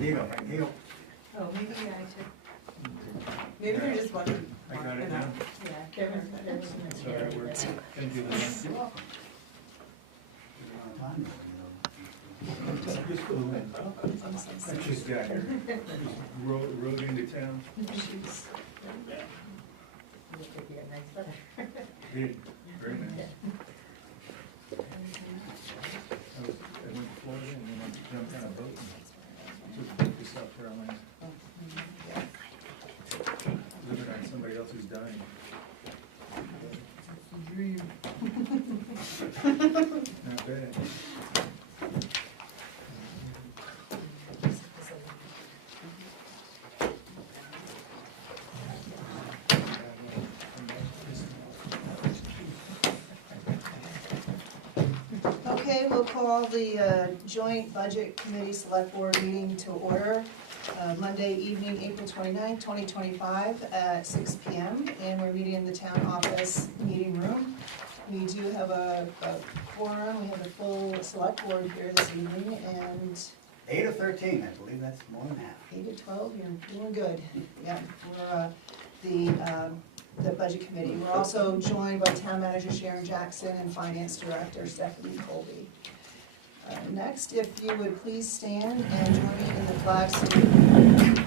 Here you go, here you go. Oh, maybe I should, maybe they're just watching. I got it now. Yeah, there's some. Sorry, we're gonna do this. You're welcome. That's just got here. Rode into town. Did, very nice. I went to Florida and then I jumped on a boat and took a boat to South Carolina. Living on somebody else who's dying. Not bad. Okay, we'll call the joint budget committee select board meeting to order. Monday evening, April 29th, 2025 at 6 p.m. And we're meeting in the town office meeting room. We do have a quorum, we have a full select board here this evening, and 8 of 13, I believe that's more than half. 8 to 12, you're doing good. Yeah, we're the budget committee. We're also joined by town manager Sharon Jackson and finance director Stephanie Colby. Next, if you would please stand and join me in the flag salute.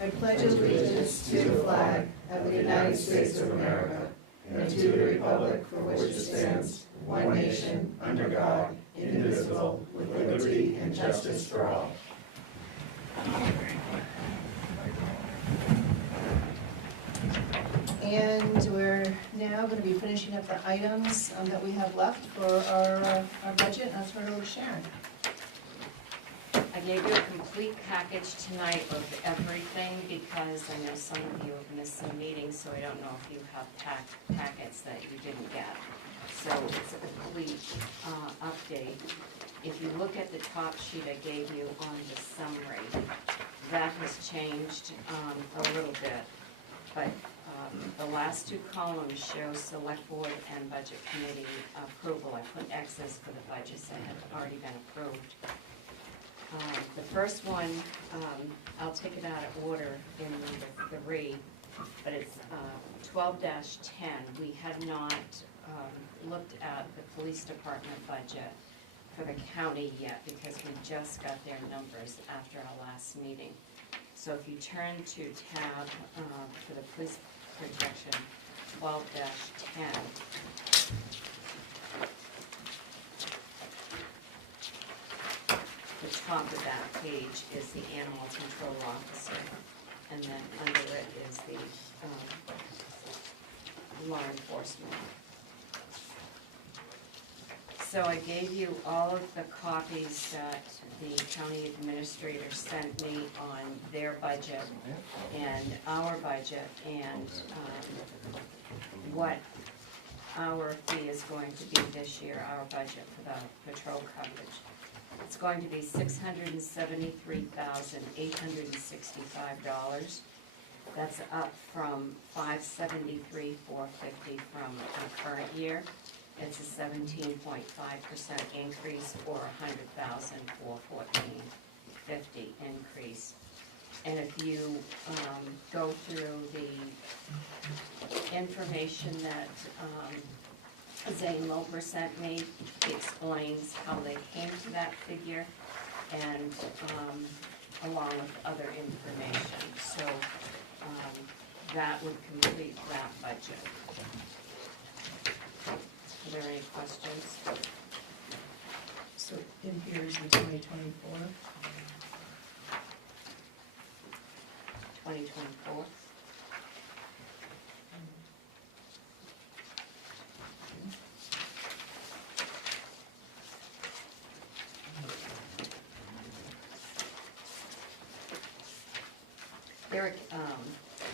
I pledge allegiance to the flag of the United States of America and to the republic for which it stands, one nation, under God, indivisible, with liberty and justice for all. And we're now going to be finishing up the items that we have left for our budget. I'll turn it over to Sharon. I gave you a complete package tonight of everything because I know some of you have missed some meetings, so I don't know if you have packets that you didn't get. So it's a complete update. If you look at the top sheet I gave you on the summary, that has changed a little bit. But the last two columns show select board and budget committee approval. I put X's for the budgets that had already been approved. The first one, I'll take it out of order in number 3, but it's 12-10. We had not looked at the police department budget for the county yet because we just got their numbers after our last meeting. So if you turn to tab for the police protection, 12-10. The top of that page is the animal control officer, and then under it is the law enforcement. So I gave you all of the copies that the county administrator sent me on their budget and our budget and what our fee is going to be this year, our budget for the patrol coverage. It's going to be $673,865. That's up from $573,450 from the current year. It's a 17.5% increase, or $100,414.50 increase. And if you go through the information that Zane Loper sent me, he explains how they came to that figure, and along with other information. So that would complete that budget. Are there any questions? So in here is the 2024. 2024? Eric,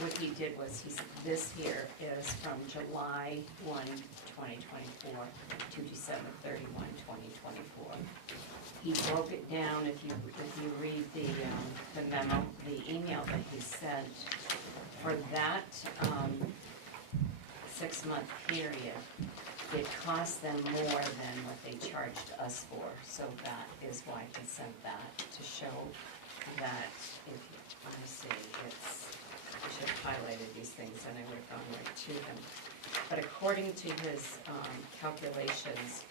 what he did was, this here is from July 1, 2024 to December 31, 2024. He broke it down. If you read the memo, the email that he sent, for that 6-month period, it cost them more than what they charge charged us for, so that is why he sent that, to show that if, let me see, I should have highlighted these things and I would have gone right to them. But according to his calculations,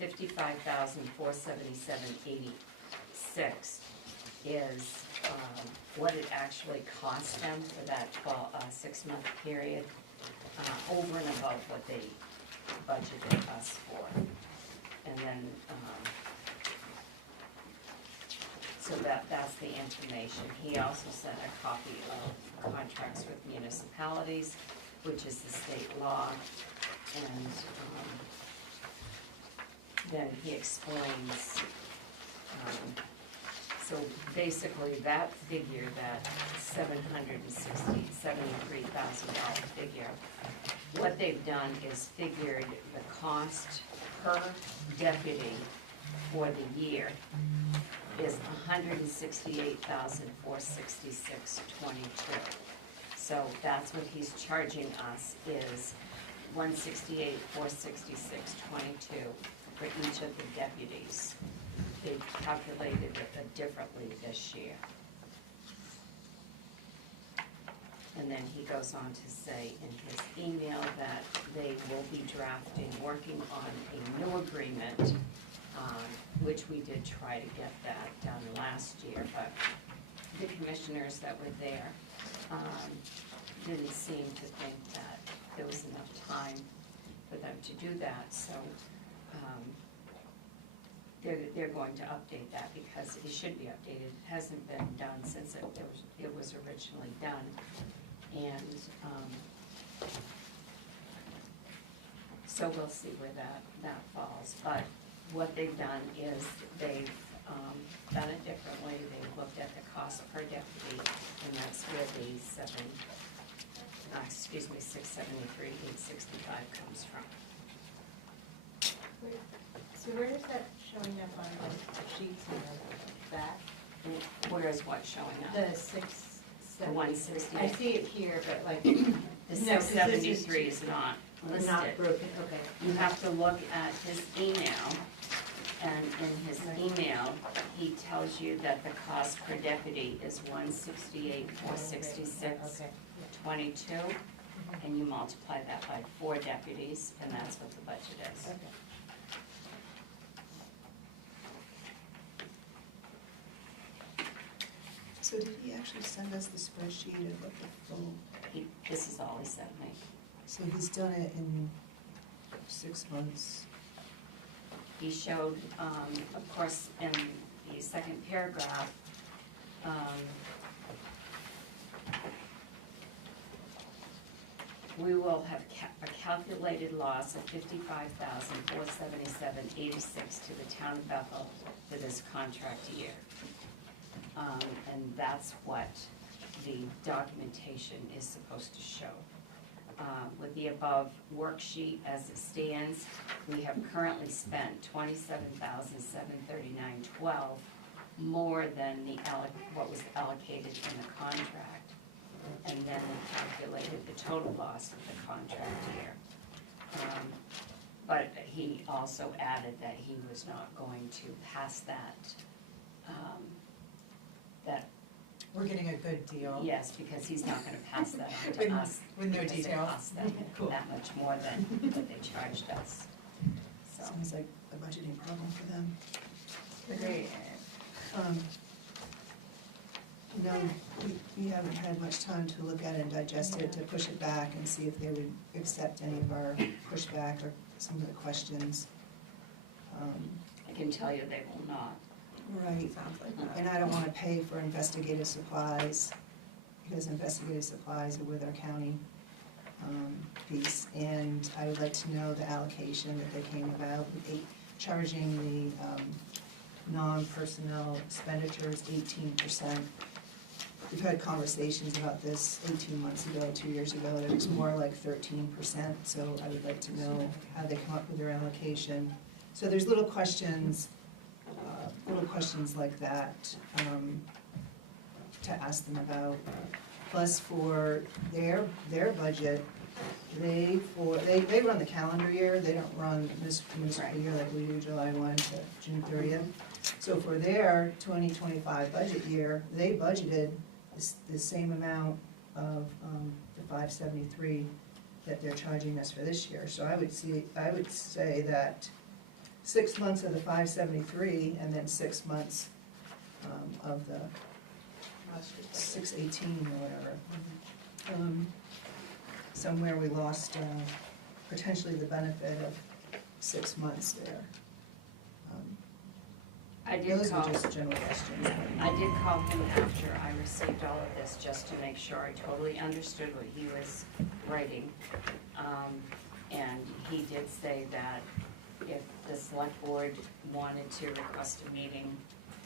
55,477.86 is what it actually cost them for that 6-month period, over and above what they budgeted us for. And then, so that's the information. He also sent a copy of contracts with municipalities, which is the state law, and then he explains, so basically that figure, that $73,000 figure, what they've done is figured the cost per deputy for the year is $168,466.22. So that's what he's charging us, is $168,466.22 for each of the deputies. They calculated it differently this year. And then he goes on to say in his email that they will be working on a new agreement, which we did try to get that done last year, but the commissioners that were there didn't seem to think that there was enough time for them to do that, so they're going to update that because it should be updated. It hasn't been done since it was originally done. And so we'll see where that falls. But what they've done is they've done it differently. They've looked at the cost per deputy, and that's where the $673,865 comes from. So where is that showing up on the sheets in the back? Where is what showing up? The The 168. I see it here, but like. The No, 'cause this 673 is not listed. Not broken, okay. You have to look at his email, and in his email, he tells you that the cost per deputy is $168,466.22, and you multiply that by 4 deputies, and that's what the budget is. Okay. So did he actually send us the spreadsheet of what the full, This is all he sent me. so he's done it in 6 months? He showed, of course, in the second paragraph, we will have a calculated loss of $55,477.86 to the town of Bethel for this contract year. And that's what the documentation is supposed to show. With the above worksheet as it stands, we have currently spent $27,739.12 more than what was allocated in the contract. And then we calculated the total loss of the contract year. But he also added that he was not going to pass that, We're getting a good deal. yes, because he's not gonna pass that on to With- us. with no because details. It costs them Cool. that much more than what they charged us, so. Sounds like a budgeting problem for them. Great. We haven't had much time to look at it and digest it, to push it back and see if they would accept any of our pushback or some of the questions. I can tell you they will not. Right, Sounds like that. and I don't wanna pay for investigative supplies, because investigative supplies are with our county piece. And I would like to know the allocation that they came about, with charging the non-personnel expenditures 18%. We've had conversations about this 18 months ago, 2 years ago, that it was more like 13%, so I would like to know how they come up with their allocation. So there's little questions like that to ask them about. Plus for their budget, They run the calendar year, they don't run this municipal Right. year like we do, July 1 to June 30th. So for their 2025 budget year, they budgeted the same amount of the 573 that they're charging us for this year. So I would say that 6 months of the 573 and then 6 months of the 618 or whatever. Somewhere we lost potentially the benefit of 6 months there. I did Those call, were just general questions. I did call him after I received all of this, just to make sure I totally understood what he was writing. And he did say that if the select board wanted to request a meeting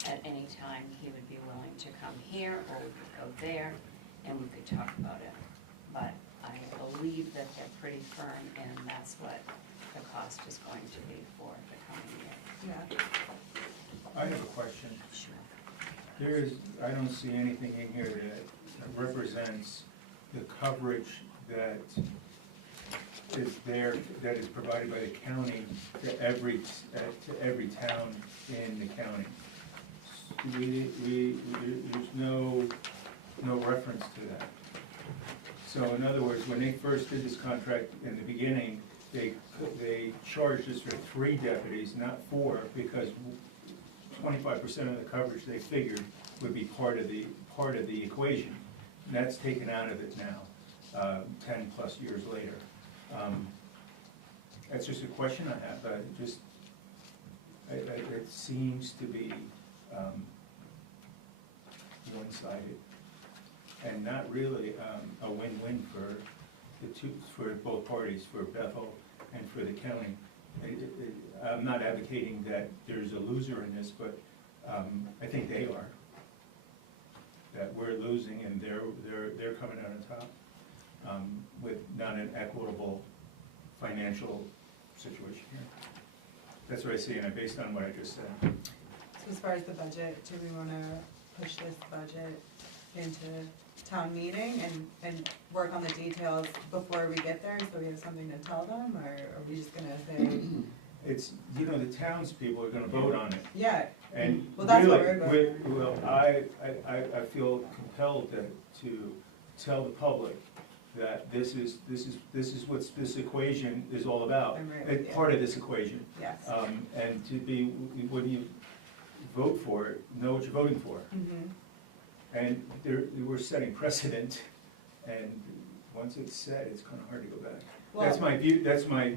at any time, he would be willing to come here, or we could go there, and we could talk about it. But I believe that they're pretty firm, and that's what the cost is going to be for the coming year. I have a question. Sure. I don't see anything in here that represents the coverage that is there, that is provided by the county to every town in the county. There's no reference to that. So in other words, when they first did this contract in the beginning, they charged us for 3 deputies, not 4, because 25% of the coverage they figured would be part of the equation. And that's taken out of it now, 10 plus years later. That's just a question I have, but it seems to be one-sided and not really a win-win for both parties, for Bethel and for the county. I'm not advocating that there's a loser in this, but I think they are. That we're losing and they're coming out on top with not an equitable financial situation here. That's what I see, and I based on what I just said. So as far as the budget, do we wanna push this budget into town meeting and work on the details before we get there, so we have something to tell them, or are we just gonna say? It's, the townspeople are gonna vote on it. Yeah, And well, that's what really, we're voting on. well, I feel compelled to tell the public that this is what this equation is all about. I'm right with It's you. part of this equation. Yes. And to be, when you vote for it, know what you're voting for. Mhm. And we're setting precedent, and once it's set, it's kind of hard to go back. That's Well- my view, that's my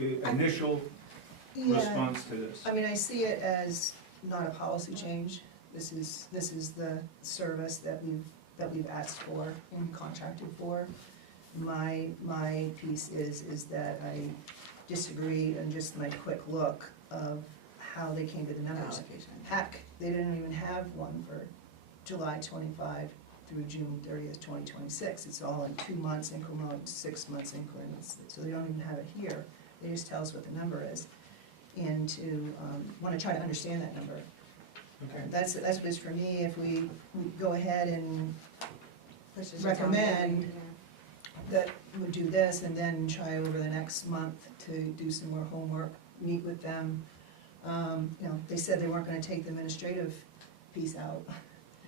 initial Yeah. response to this. I mean, I see it as not a policy change. This is the service that we've asked for and contracted for. My piece is that I disagree on just my quick look of how they came to the numbers. Allocation. Heck, they didn't even have one for July 25 through June 30th, 2026. It's all in 2 months increments, 6 months increments, so they don't even have it here. They just tell us what the number is, and to want to try to understand that number. Okay. That's what it is for me. If we go ahead and Push it to town recommend meeting, that we do this, and then try over the next month to do some more homework, meet with them. They said they weren't gonna take the administrative piece out.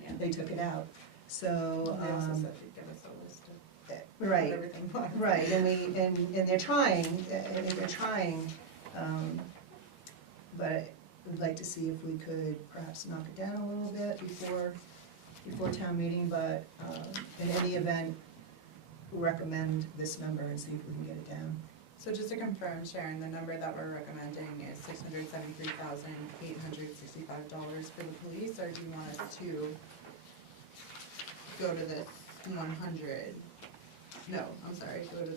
Yeah. They took it out, so. They also said they'd give us a list of what Right, everything was. right, and they're trying, but we'd like to see if we could perhaps knock it down a little bit before town meeting, but in any event, recommend this number and see if we can get it down. So just to confirm, Sharon, the number that we're recommending is $673,865 for the police, or do you want us to go to this 100? No, I'm sorry, go to,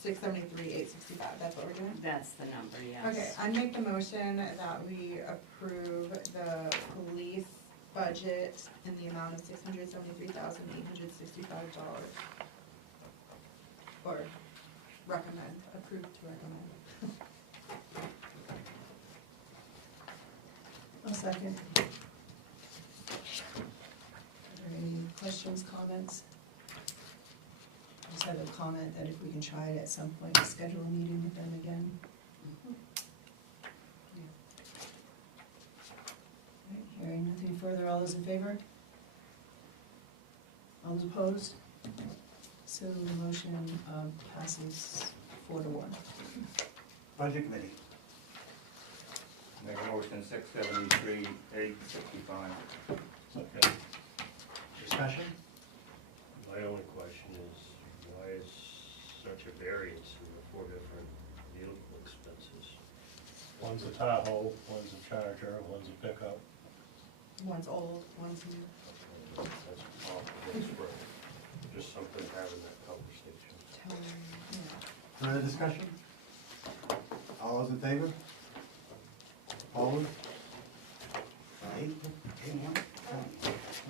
673,865, that's what we're doing? That's the number, yes. Okay, I make the motion that we approve the police budget in the amount of $673,865. Or recommend, approve to recommend. A second. Are there any questions, comments? just had a comment that if we can try it at some point, to schedule a meeting with them again. Right, hearing nothing further, all those in favor? All those opposed? So the motion passes 4-1. Budget committee. Make a motion 673, 865. Okay. Discussion? My only question is, why is such a variance in the 4 different vehicle expenses? One's a Tahoe, one's a Charger, one's a pickup. One's old, one's new. That's awful, that's for just something having that conversation. Further discussion? All those in favor? Opposed? 8, 1?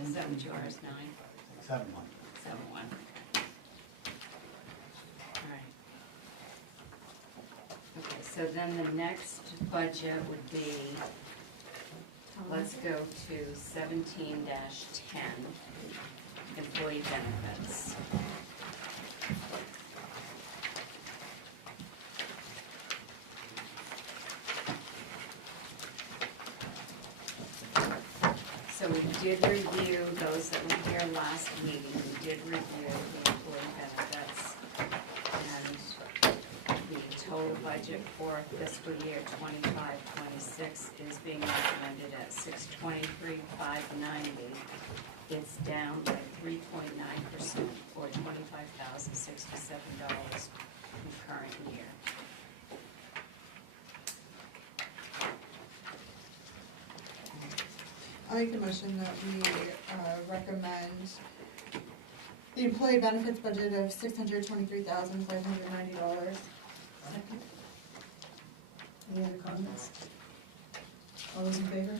Is that what yours, 9? 7, 1. 7, 1. All right. Okay, so then the next budget would be, let's go to 17-10, employee benefits. So we did review those that were here last meeting, we did review the employee benefits. And the total budget for fiscal year 25-26 is being recommended at $623,590. It's down by 3.9%, or $25,067 from current year. I'll make the motion that we recommend the employee benefits budget of $623,590. Second. Any other comments? All those in favor?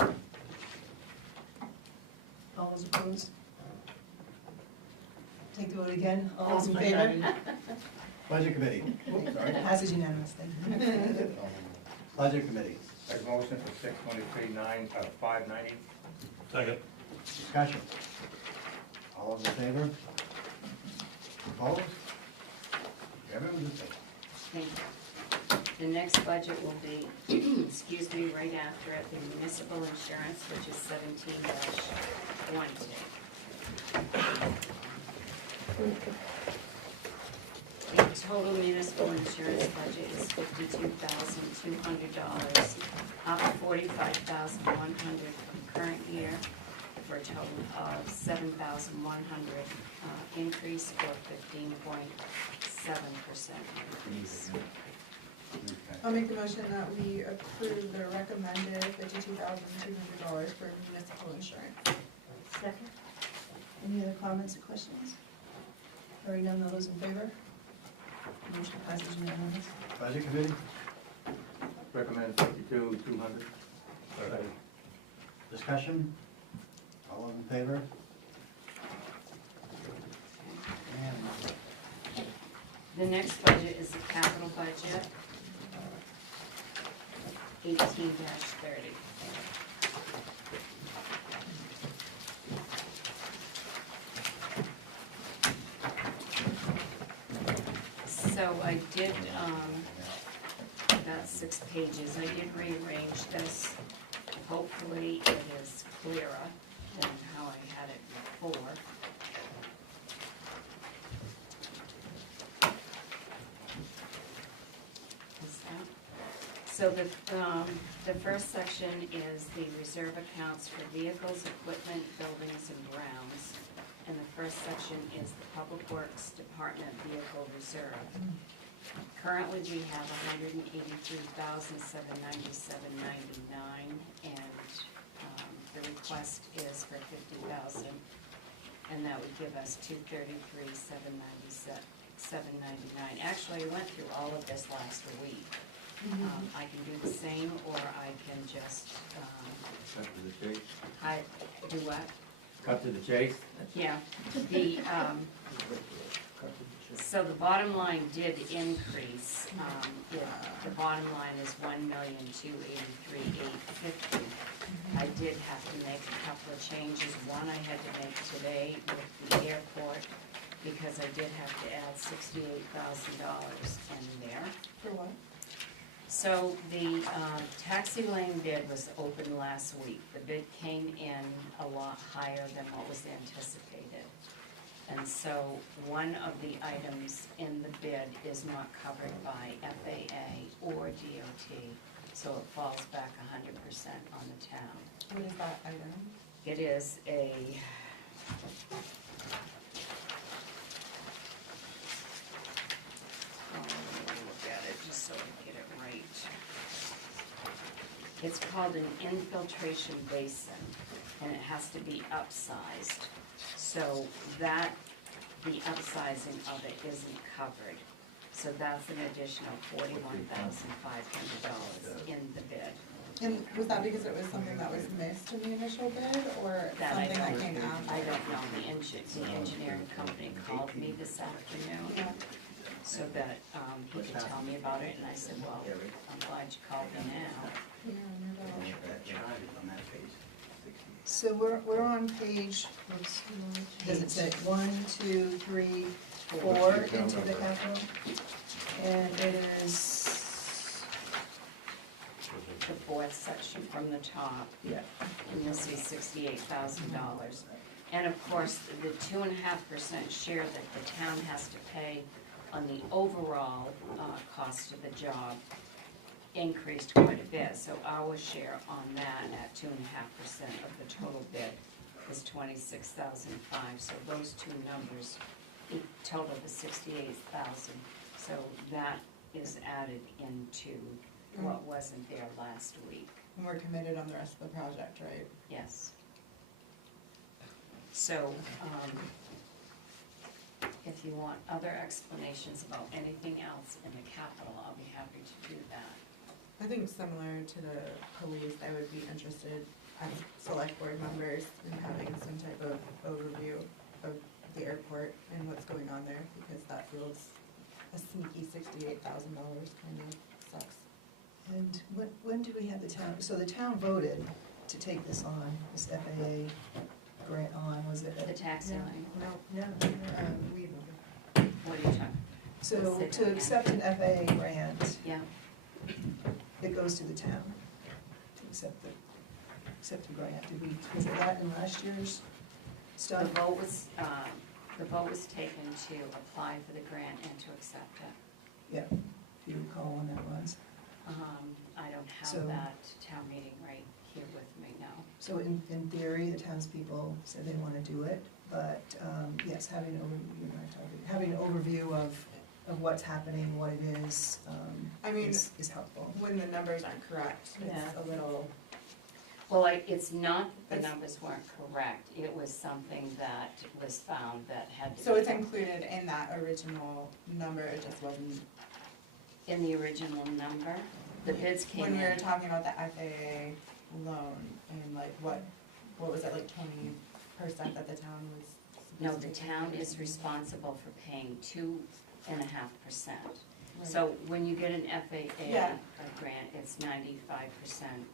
All those opposed? Take the vote again, all those in favor? Budget committee. Sorry. Passes unanimously. Budget committee. Make a motion for 623, 590. Second. Discussion. All those in favor? Opposed? Everyone's in favor. Thank you. The next budget will be, excuse me, right after it, the municipal insurance, which is 17-1. The total municipal insurance budget is $52,200, up $45,100 from current year, for a total of $7,100 increase, or 15.7% increase. I'll make the motion that we approve the recommended $52,200 for municipal insurance. Second? Any other comments or questions? Hearing none, all those in favor? Motion passes unanimously. Budget committee. Recommend 52,200. Discussion. All those in favor? And The next budget is the capital budget, 18-30. So I did, about 6 pages, I did rearrange this. Hopefully it is clearer than how I had it before. So the first section is the reserve accounts for vehicles, equipment, buildings, and grounds. And the first section is the Public Works Department Vehicle Reserve. Currently, we have $183,797.99, and the request is for $50,000, and that would give us $233,797.99. Actually, I went through all of this last week. I can do the same, or I can just, Cut to the chase. do what? Cut to the chase. Yeah, so the bottom line did increase. The bottom line is $1,283,850. I did have to make a couple of changes. One I had to make today with the airport, because I did have to add $68,000 in there. For what? So the taxi lane bid was open last week. The bid came in a lot higher than what was anticipated. And so one of the items in the bid is not covered by FAA or DOT, so it falls back 100% on the town. What is that item? It is a, let me look at it just so I get it right. It's called an infiltration basin, and it has to be upsized. So that, the upsizing of it isn't covered. So that's an additional $41,500 in the bid. And was that because it was something that was missed in the initial bid, or That I something that don't- came after? I don't know, the engineering company called me this afternoon, Yeah. so that he could tell me about it, and I said, well, I'm glad you called me now. Yeah, no doubt. That charge on that page. So we're on page, oops, does it say 1, 2, 3, 4 into the capital? And it is, The fourth section from the top, yeah, and you'll see $68,000. And of course, the 2.5% share that the town has to pay on the overall cost of the job increased quite a bit. So our share on that at 2.5% of the total bid is $26,500. So those two numbers total the $68,000. So that is added into what wasn't there last week. And we're committed on the rest of the project, right? Yes. So, if you want other explanations about anything else in the capital, I'll be happy to do that. I think similar to the police, I would be interested as select board members in having some type of overview of the airport and what's going on there, because that feels a sneaky $68,000 kind of sucks. and when do we have the town, so the town voted to take this on, this FAA grant on, was it? The taxi line, No, We what are you talking? so to accept an FAA grant, Yeah, it goes to the town to accept the grant. Did we, was it that in last year's the stuff? vote was taken to apply for the grant and to accept it. Yeah, if you recall when that was. I don't So- have that town meeting right here with me now. So in theory, the townspeople said they want to do it, but yes, having an overview of what's happening, what it is, I mean, is helpful. when the numbers aren't correct, it's Yeah. a little, Well, it's not that the It's- numbers weren't correct, it was something that was found that had to be. so it's included in that original number, it just wasn't. In the original number, the bids came When we were in, talking about the FAA loan and like what was it, like 20% that the town was? no, supposed the to pay? town is responsible for paying 2.5%. So when you get an FAA Yeah. grant, it's 95%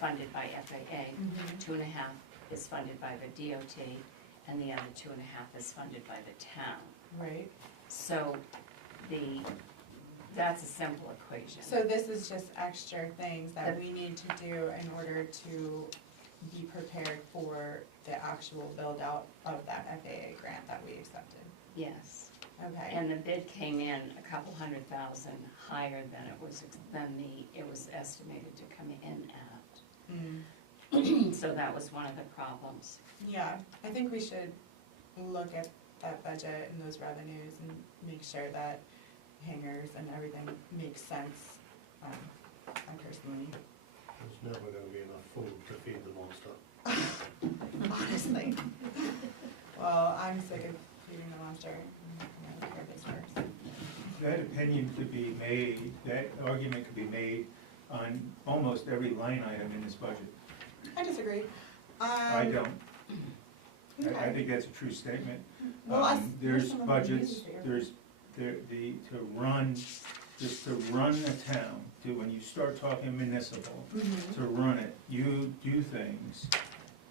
funded by FAA, Mhm. 2.5 is funded by the DOT, and the other 2.5 is funded by the town. Right, So that's a simple equation. so this is just extra things that The- we need to do in order to be prepared for the actual build out of that FAA grant that we accepted. Yes. Okay, And the bid came in a couple $100,000 higher than it was estimated to come in at. So that was one of the problems. yeah, I think we should look at that budget and those revenues and make sure that hangars and everything makes sense. I personally, There's never gonna be enough food to feed the monster. Honestly. well, I'm sick of feeding the monster. I'm gonna care this first. That opinion could be made, that argument could be made on almost every line item in this budget. I disagree. I don't. I Okay. think that's a true statement. Well, There's some of the budgets, uses here. there's, just to run the town, when you start talking municipal, Mhm. to run it, you do things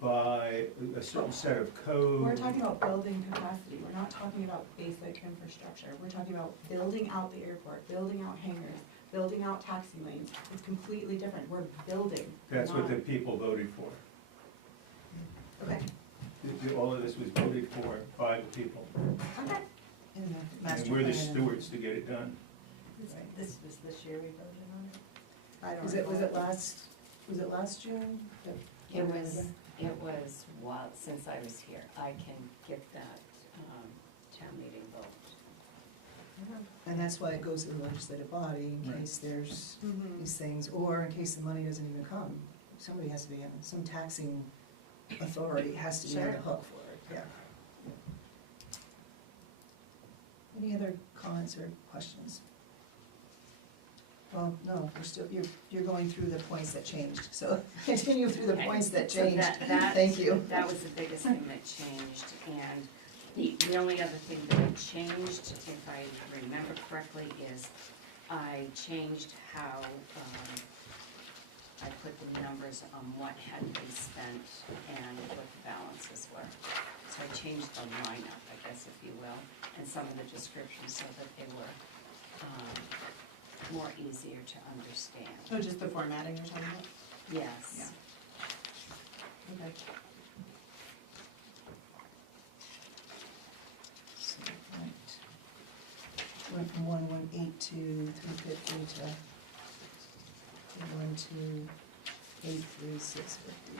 by a certain set of code. We're talking about building capacity, we're not talking about basic infrastructure, we're talking about building out the airport, building out hangars, building out taxi lanes. It's completely different, we're building. That's what the not- people voted for. Okay, All of this was voted for by the people. okay. In the And master we're the plan. stewards to get it done. This was this year we voted on it? I don't Was it recall. last June? It was wild since I was here. I can get that, town meeting vote. And that's why it goes to the legislative body, in Right. case there's Mhm. these things, or in case the money doesn't even come. Somebody has to be, some taxing authority has to be on the Sure. hook for it, yeah. Any other comments or questions? Well, no, you're going through the points that changed, so continue through the Okay, points that so changed. that- Thank you. That was the biggest thing that changed, and the only other thing that changed, if I remember correctly, is I changed how, I put the numbers on what had to be spent and what the balances were. So I changed the lineup, I guess, if you will, and some of the descriptions so that they were, more easier to understand. Oh, just the formatting you're talking about? Yes. Yeah. Okay. So, right. Went from 1182 350 to 1283 650.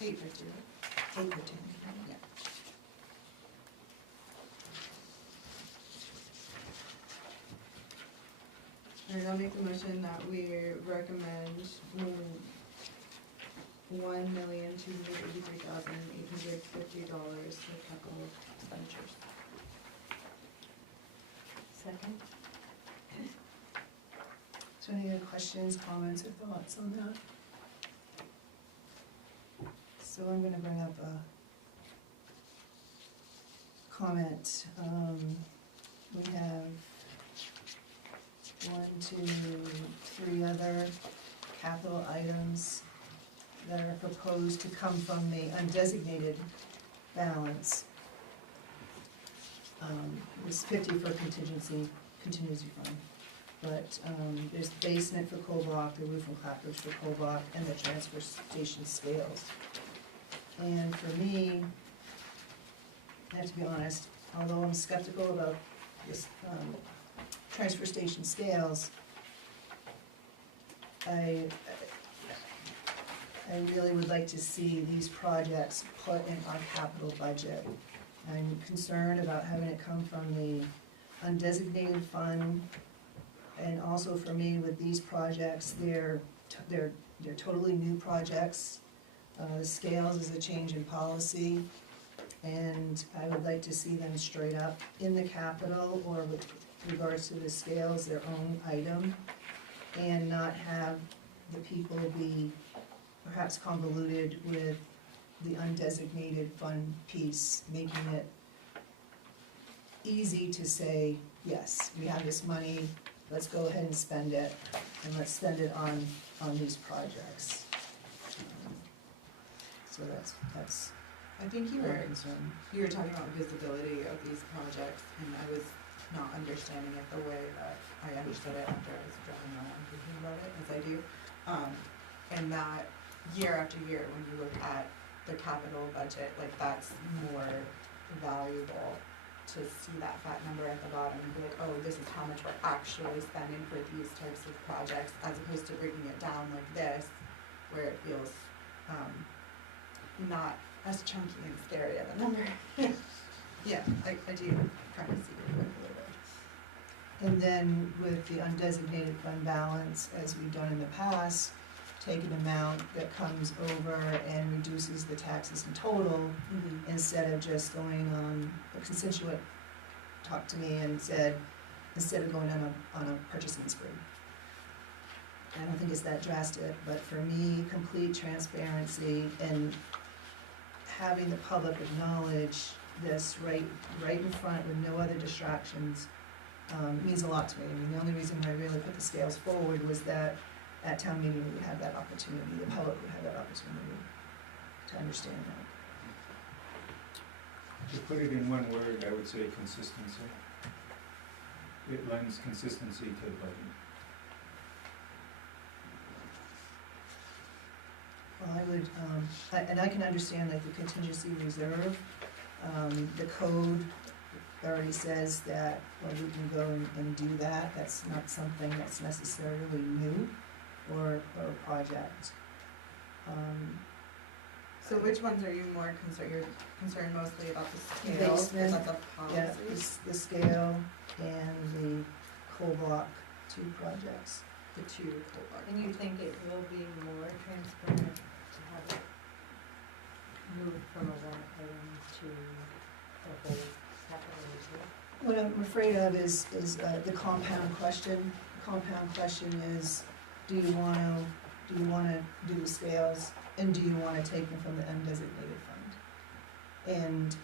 850, right? 850, yeah. All right, I'll make the motion that we recommend $1,283,850 for capital expenditures. Second? So any other questions, comments, or thoughts on that? So I'm gonna bring up a comment. We have 1, 2, 3 other capital items that are proposed to come from the undesignated balance. There's 50 for contingency fund. But there's the basement for Kobach, the roof and clapboards for Kobach, and the transfer station scales. And for me, I have to be honest, although I'm skeptical about this transfer station scales, I really would like to see these projects put in our capital budget. I'm concerned about having it come from the undesignated fund. And also for me, with these projects, they're totally new projects. The scales is a change in policy, and I would like to see them straight up in the capital, or with regards to the scales, their own item, and not have the people be perhaps convoluted with the undesignated fund piece, making it easy to say, yes, we have this money, let's go ahead and spend it, and let's spend it on these projects. So that's I think you my were concern. talking about visibility of these projects, and I was not understanding it the way that I understood it after I was driving around thinking about it, as I do. And that year after year, when you look at the capital budget, like that's more valuable to see that fat number at the bottom and be like, oh, this is how much we're actually spending for these types of projects, as opposed to breaking it down like this, where it feels, not as chunky and scary of a number. Yeah, I do kind of see your point a little bit. And then with the undesignated fund balance, as we've done in the past, take an amount that comes over and reduces the taxes in total, instead of just going on, a constituent talked to me and said, instead of going on a purchasing spree. I don't think it's that drastic, but for me, complete transparency and having the public acknowledge this right in front with no other distractions, means a lot to me. I mean, the only reason I really put the scales forward was that at town meeting, we would have that opportunity, the public would have that opportunity to understand that. To put it in one word, I would say consistency. It lends consistency to the budget. Well, I would, and I can understand like the contingency reserve, the code already says that, well, we can go and do that, that's not something that's necessarily new or a project. So which ones are you more concerned, you're concerned mostly about the scale, is Basement, that the Yeah, policy? the scale and the coal block 2 projects. The two coal block. And you think it will be more transparent to have it moved from a warrant item to a whole capital reserve? What I'm afraid of is the compound question. The compound question is, do you wanna do the scales, and do you wanna take them from the undesignated fund? And,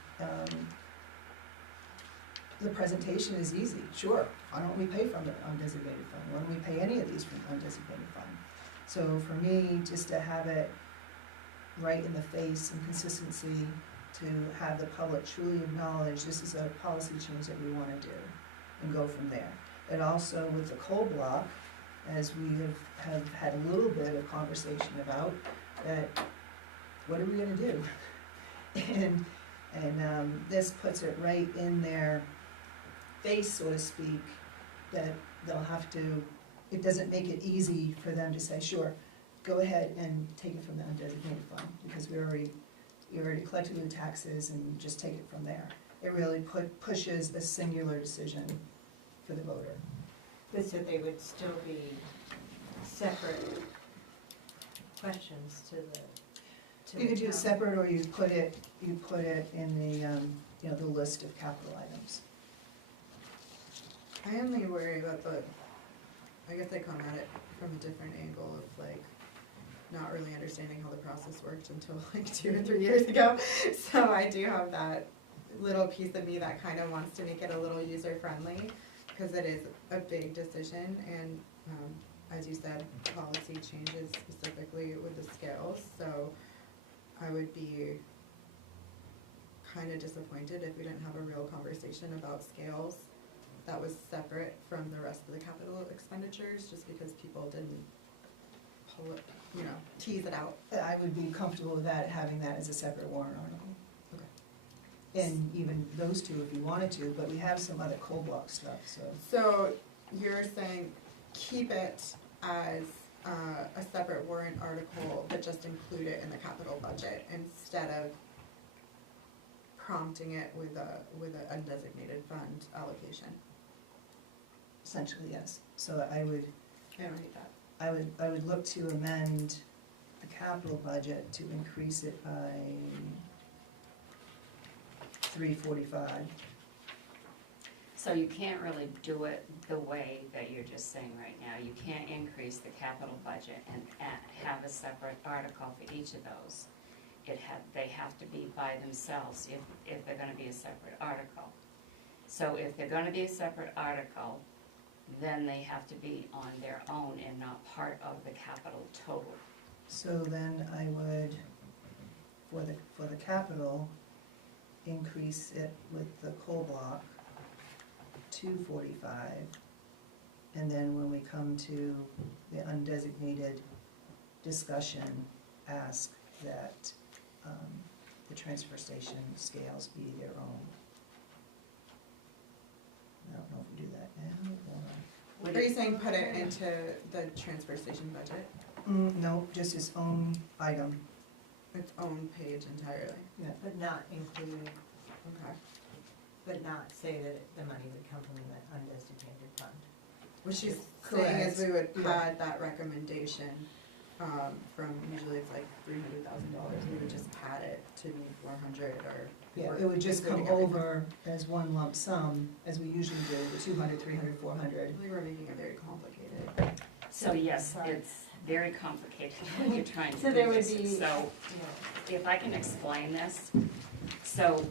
the presentation is easy, sure, why don't we pay from the undesignated fund, why don't we pay any of these from the undesignated fund? So for me, just to have it right in the face and consistency, to have the public truly acknowledge this is a policy change that we wanna do, and go from there. And also with the coal block, as we have had a little bit of conversation about, that, what are we gonna do? And this puts it right in their face, so to speak, that they'll have to, it doesn't make it easy for them to say, sure, go ahead and take it from the undesignated fund, because we already collected the taxes and just take it from there. It really pushes a singular decision for the voter. But so they would still be separate questions to the You could do town. it separate, or you put it in the, the list of capital items. I only worry about I guess I come at it from a different angle of like, not really understanding how the process worked until like 2 or 3 years ago. So I do have that little piece of me that kind of wants to make it a little user friendly, because it is a big decision, and as you said, policy changes specifically with the scales, so I would be kind of disappointed if we didn't have a real conversation about scales that was separate from the rest of the capital expenditures, just because people didn't pull it, tease it out. I would be comfortable with that, having that as a separate warrant article. Okay. And even those two if you wanted to, but we have some other coal block stuff, so. So you're saying keep it as a separate warrant article, but just include it in the capital budget instead of prompting it with a undesignated fund allocation. Essentially, yes. So I would, I don't hate that. I would look to amend the capital budget to increase it by $345. So you can't really do it the way that you're just saying right now. You can't increase the capital budget and have a separate article for each of those. They have to be by themselves if they're gonna be a separate article. So if they're gonna be a separate article, then they have to be on their own and not part of the capital total. So then I would, for the capital, increase it with the coal block, $245. And then when we come to the undesignated discussion, ask that the transfer station scales be their own. I don't know if we do that now or. Are you saying put it into the transfer station budget, No, just its own item, its own page entirely? yeah. But not include, Okay. but not say that the money would come from the undesignated fund. What she's Correct. saying is we would Yeah. pad that recommendation, from usually it's like $300,000, we would just pad it to be 400 or. Yeah, it would just come including everything. over as one lump sum, as we usually do, the 200, 300, 400. I think we're making it very complicated. So yes, Sorry. it's very complicated when you're trying to So do there would this. be- So if I can explain this, so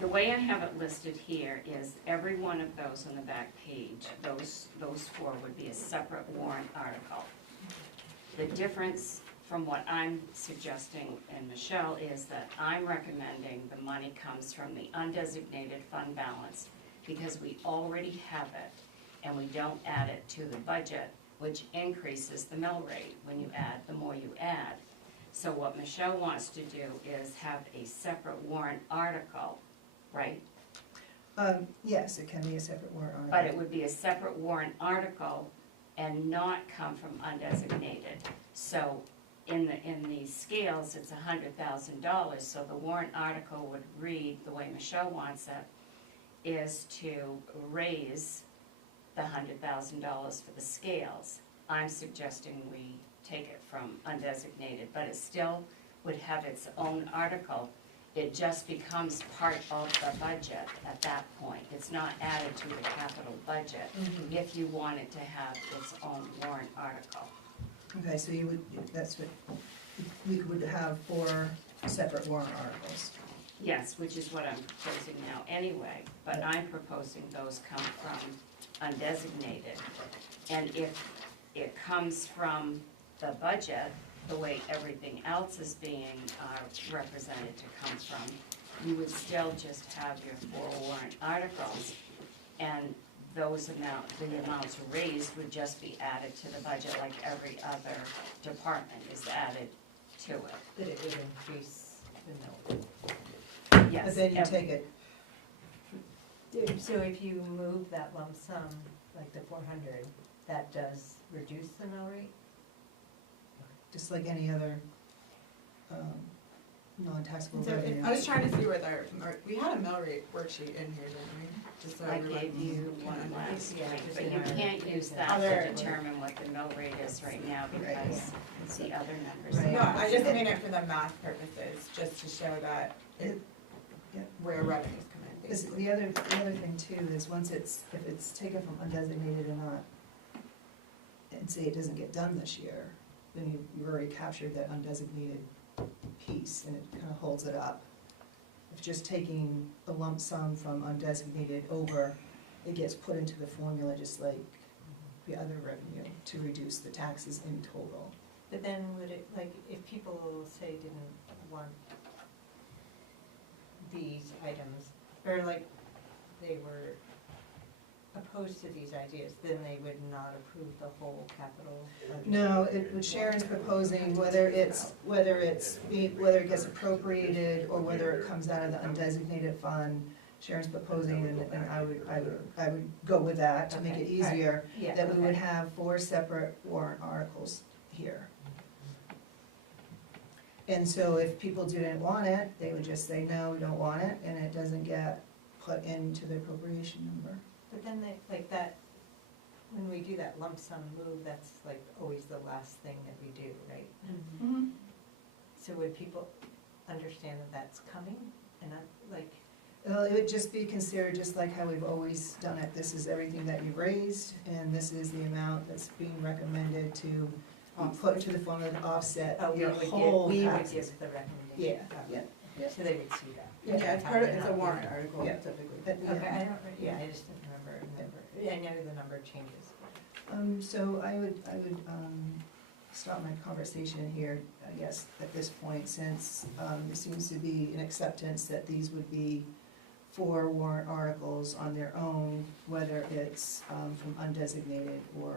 the way I have it listed here is every one of those on the back page, those 4 would be a separate warrant article. The difference from what I'm suggesting and Michelle is that I'm recommending the money comes from the undesignated fund balance because we already have it and we don't add it to the budget, which increases the mill rate. When you add, the more you add. So what Michelle wants to do is have a separate warrant article, right? Yes, it can be a separate warrant article. But it would be a separate warrant article and not come from undesignated. So in the scales, it's $100,000, so the warrant article would read, the way Michelle wants it, is to raise the $100,000 for the scales. I'm suggesting we take it from undesignated, but it still would have its own article. It just becomes part of the budget at that point. It's not added to the capital budget if you want it to have its own warrant article. Okay, so you would, that's what, we would have 4 separate warrant articles. Yes, which is what I'm proposing now anyway, but I'm proposing those come from undesignated. And if it comes from the budget, the way everything else is being represented to come from, you would still just have your 4 warrant articles, and those the amounts raised would just be added to the budget like every other department is added to it. That it would increase the mill. Yes. But then you take it, So if you move that lump sum, like the 400, that does reduce the mill rate? just like any other non-taxable So revenue. I was trying to see where we had a mill rate worksheet in here, didn't we? Just so I everyone gave you one last Yeah, week, just but in you our- can't use that Other- to determine what the mill rate is right now Right. because it's the other numbers. Right. No, I just mean it for the math purposes, just to show that Yeah. where revenues come in, Because basically. the other thing too is once if it's taken from undesignated or not, and say it doesn't get done this year, then you've already captured that undesignated piece and it kind of holds it up. If just taking a lump sum from undesignated over, it gets put into the formula just like the other revenue to reduce the taxes in total. But then would it, like, if people say didn't want these items, or like they were opposed to these ideas, then they would not approve the whole capital budget? No, what Sharon's proposing, whether it gets appropriated or whether it comes out of the undesignated fund, Sharon's proposing, and I would go with that to make it Okay, easier, Yeah, that we would okay. have 4 separate warrant articles here. And so if people didn't want it, they would just say, no, we don't want it, and it doesn't get put into the appropriation number. But then they, like that, when we do that lump sum move, that's like always the last thing that we do, right? So would people understand that that's coming and not, like, Well, it would just be considered just like how we've always done it. This is everything that you've raised, and this is the amount that's being recommended to be put into the formula to offset oh, your whole we would taxes. give the recommendation? Yeah, yeah. So they would see that? Yeah, it's part of, it's a warrant article Yeah. typically. Yeah. Okay, I don't, yeah, I just didn't remember, I know the number changes. So I would stop my conversation here, I guess, at this point, since there seems to be an acceptance that these would be 4 warrant articles on their own, whether it's from undesignated or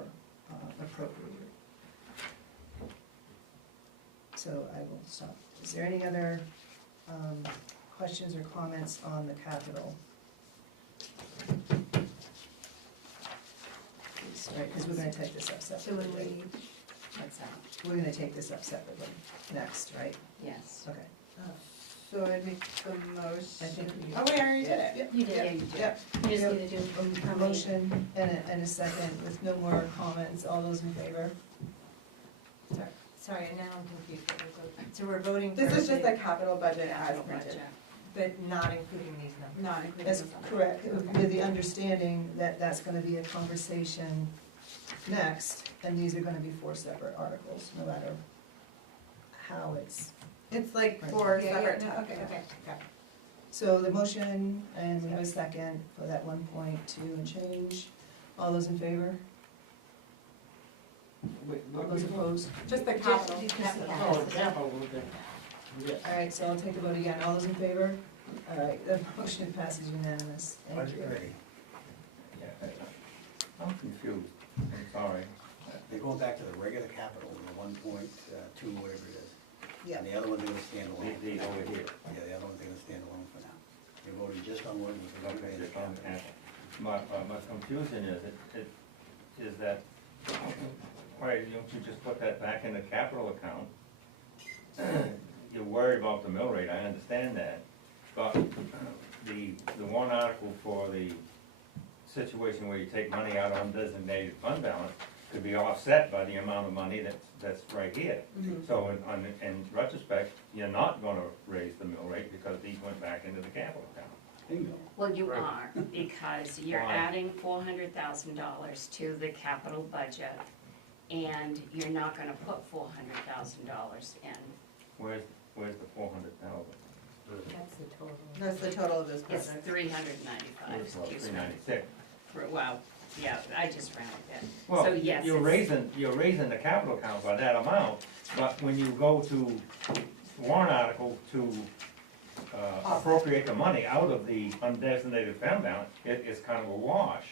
appropriated. So I will stop. Is there any other questions or comments on the capital? Right, because we're gonna take this up So when separately. What's that? We're gonna take this up separately next, right? Yes. Okay. So I'd make the I motion. think we. Oh, wait, I already did it. Yep, You did. Yeah, you did. yep. You just Yep. need to do A how many? motion and a second with no more comments. All those in favor? Sorry, now I'm confused. What we're voting. So we're voting for. This is just the- a capital budget as Capital printed, budget. But not including these numbers. not including That's this one. correct, with the understanding that that's gonna be a conversation next, and these are gonna be 4 separate articles, no matter how it's. It's like Right. 4 Yeah, separate. no, okay, got it. So the motion, and we have a second for that 1.2 and change. All those in favor? All those opposed? Just the Just capital. because of Oh, that. capital, okay. Yes. All right, so I'll take a vote again. All those in favor? All right, the motion passes unanimous. Thank Budget you. committee, Yeah, I'm confused, I'm sorry. they're going back to the regular capital, the 1.2, whatever it is. Yeah. And the other one's gonna stand alone. These over here. Yeah, the other one's gonna stand alone for now. You're voting just on one, we're gonna pay the Just on- capital. and My confusion is that, why don't you just put that back in the capital account? You're worried about the mill rate, I understand that, but the one article for the situation where you take money out of undesignated fund balance could be offset by the amount of money that's right here. So in retrospect, you're not gonna raise the mill rate because these went back into the capital account. Bingo. Well, you Right. are, because you're Why? adding $400,000 to the capital budget, and you're not gonna put $400,000 in. Where's the 400,000? That's the total. That's the total of this It's project. 395, excuse me. 396. Well, yeah, I just rounded it. Well, So yes, you're it's- raising the capital account by that amount, but when you go to warrant article to appropriate the money out of the undesignated fund balance, it's kind of a wash.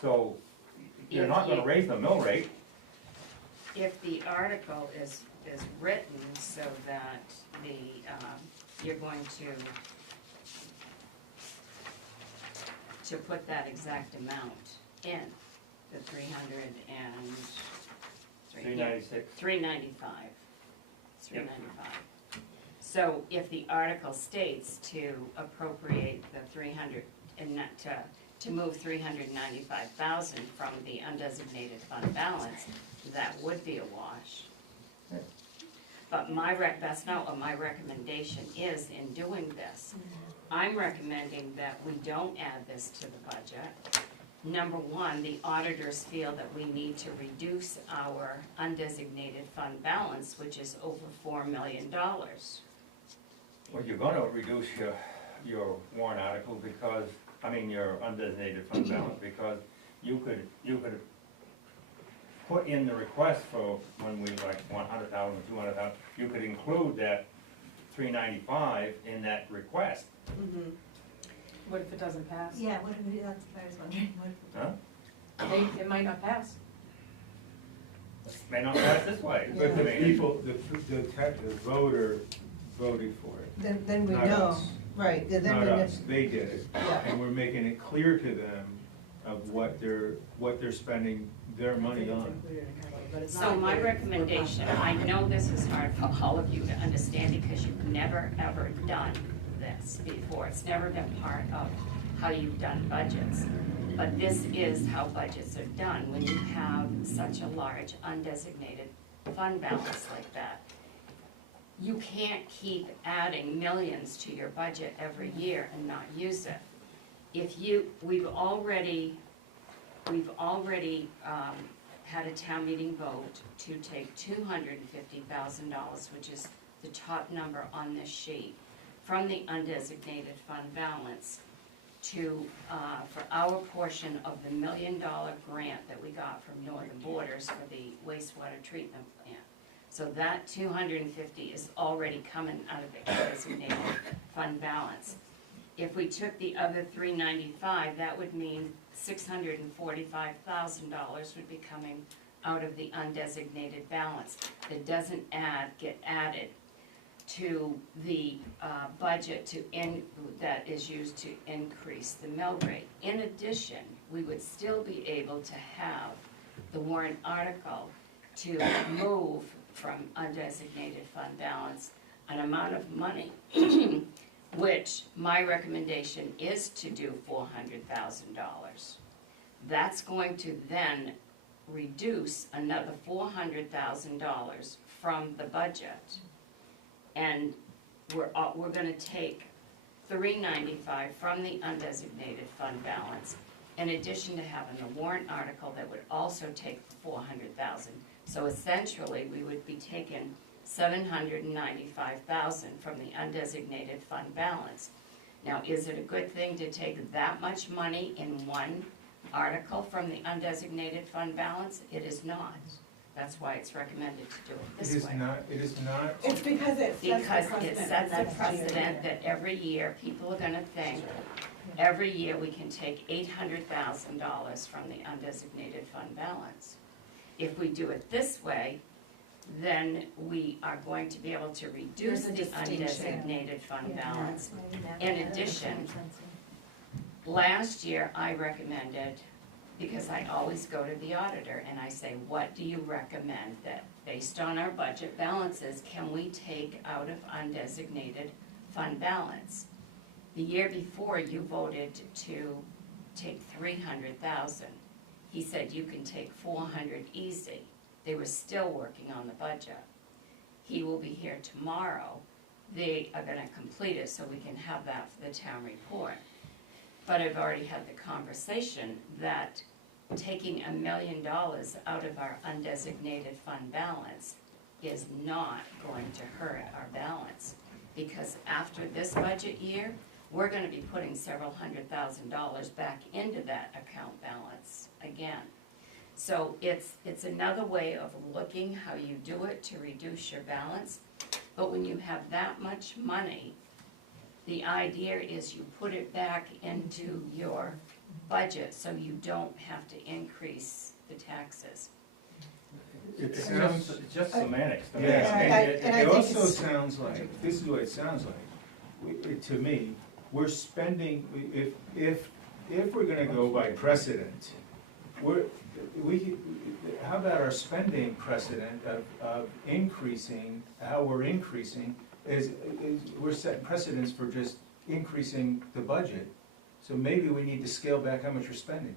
So, you're not gonna raise the mill rate, If the article is written so that you're going to put that exact amount in, the 396. 395. It's 395. So if the article states to appropriate the 300, and not to move 395,000 from the undesignated fund balance, that would be a wash. Yeah. But that's not what my recommendation is in doing this. I'm recommending that we don't add this to the budget. Number one, the auditors feel that we need to reduce our undesignated fund balance, which is over $4 million. well, you're gonna reduce your warrant article because, your undesignated fund balance, because you could put in the request for when we like 100,000, 200,000, you could include that 395 in that request, What if it doesn't pass? Yeah, what do we do, that's what I was wondering, what, huh? It might not pass. May not pass this way. But the people, The voter voted for it. Then we Not know, us. right, then we Not know. us, they did it. Yeah. And we're making it clear to them of what they're spending their money on. So my recommendation, I know this is hard for all of you to understand because you've never, ever done this before. It's never been part of how you've done budgets. But this is how budgets are done when you have such a large undesignated fund balance like that. You can't keep adding millions to your budget every year and not use it. We've already had a town meeting vote to take $250,000, which is the top number on this sheet, from the undesignated fund balance for our portion of the $1 million grant that we got from Northern Borders for the wastewater treatment plant. So that 250 is already coming out of the undesignated fund balance. If we took the other 395, that would mean $645,000 would be coming out of the undesignated balance. That doesn't get added to the budget that is used to increase the mill rate. In addition, we would still be able to have the warrant article to move from undesignated fund balance an amount of money, which my recommendation is to do $400,000. That's going to then reduce another $400,000 from the budget. And we're gonna take $395 from the undesignated fund balance, in addition to having a warrant article that would also take $400,000. So essentially, we would be taking $795,000 from the undesignated fund balance. Now, is it a good thing to take that much money in one article from the undesignated fund balance? It is not. That's why it's recommended to do it It this is way. not, it is not, It's because it sets the Because precedent. it sets a for next year. precedent that every year, people are gonna think, every year we can take $800,000 from the undesignated fund balance. If we do it this way, then we are going to be able to reduce There's a the distinction. undesignated fund Yeah. balance. Yeah, In that addition, makes sense. Last year, I recommended, because I always go to the auditor and I say, what do you recommend that, based on our budget balances, can we take out of undesignated fund balance? The year before, you voted to take 300,000. He said you can take 400 easy. They were still working on the budget. He will be here tomorrow. They are gonna complete it so we can have that for the town report. But I've already had the conversation that taking $1 million out of our undesignated fund balance is not going to hurt our balance. Because after this budget year, we're gonna be putting several $100,000 back into that account balance again. So it's another way of looking how you do it to reduce your balance. But when you have that much money, the idea is you put it back into your budget so you don't have to increase the taxes. it sounds, It's just semantics. to me. yeah, and I it think also it's- sounds like, this is what it sounds like. To me, we're spending, if we're gonna go by precedent, how about our spending precedent of increasing, how we're increasing, is we're setting precedents for just increasing the budget. So maybe we need to scale back how much we're spending.